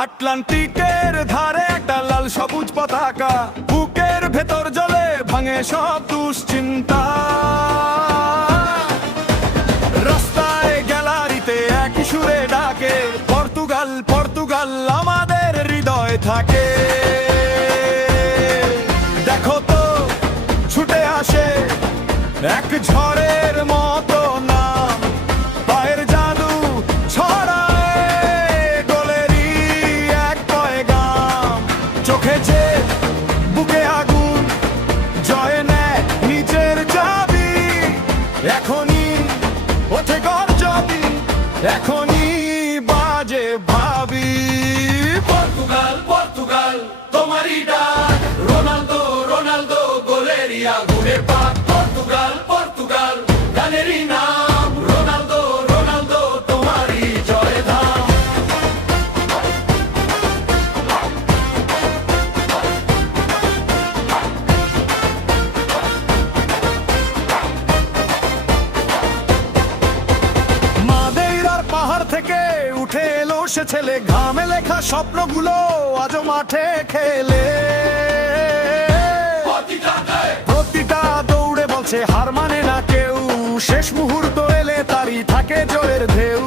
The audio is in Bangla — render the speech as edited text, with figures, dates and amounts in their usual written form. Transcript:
আটলান্টিকের ধারে একটা লাল সবুজ পতাকা, বুকের ভেতর জ্বলে ভাঙে সব দুশ্চিন্তা। রাস্তায় গ্যালারিতে একই সুরে ডাকে, পর্তুগাল পর্তুগাল আমাদের হৃদয় থাকে। দেখো তো ছুটে আসে এক ঝড়ের মতো নাম, পায়ের জাদু ছড়ায় গোলেরই এক পয়গাম। চোখে যে বুকে আগুন, জয় নেয় নিজের চাবি। এখনই ওঠে গর্জবি, এখনই বাজে ভাবি। পর্তুগাল পর্তুগাল তোমারই ডাক, রোনালদো রোনালদো গোলেরই আগুনে পাক। পর্তুগাল পর্তুগাল গানেরই নাম, রোনালদো রোনালদো তোমারই জয়ধাম। মাদেইরার পাহাড় থেকে উঠে এলো সে ছেলে, ঘামে লেখা স্বপ্নগুলো আজও মাঠে খেলে। প্রতিটা দৌড়ে বলছে হার মানে না কেউ, শেষ মুহূর্ত এলে তারই থাকে জয়ের ঢেউ।